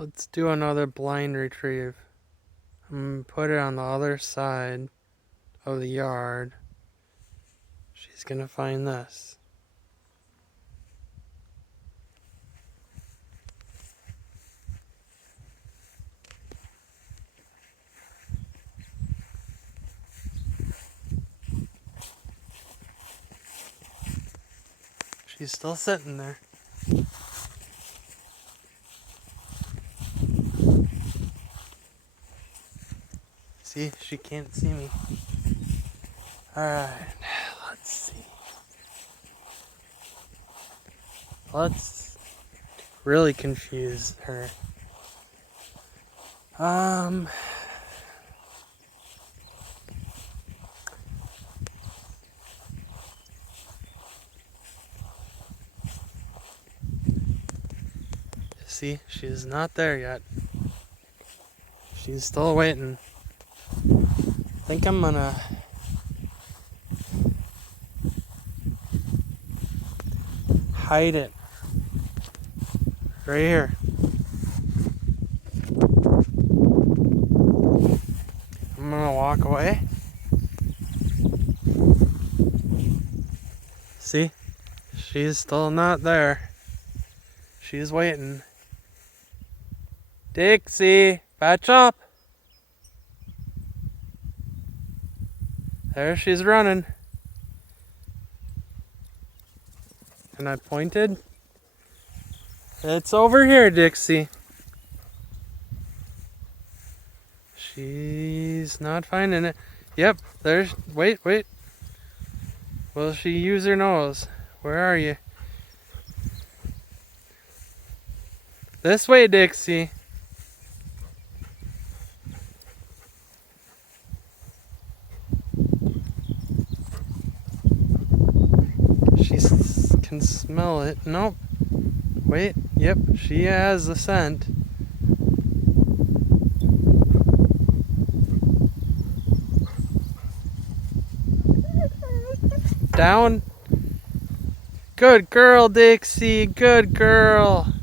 Let's do another blind retrieve. I'm gonna put it on the other side of the yard. She's gonna find this. She's still sitting there. See, she can't see me. Alright, let's see. Let's really confuse her. See, she's not there yet. She's still waiting. I think I'm gonna hide it right here. I'm gonna walk away. See, she's still not there. She's waiting. Dixie, batch up. There she's running. And I pointed. It's over here, Dixie. She's not finding it. Yep, there's, wait. Will she use her nose? Where are you? This way, Dixie. She can smell it. Nope. Wait. Yep, she has the scent. Down. Good girl, Dixie. Good girl.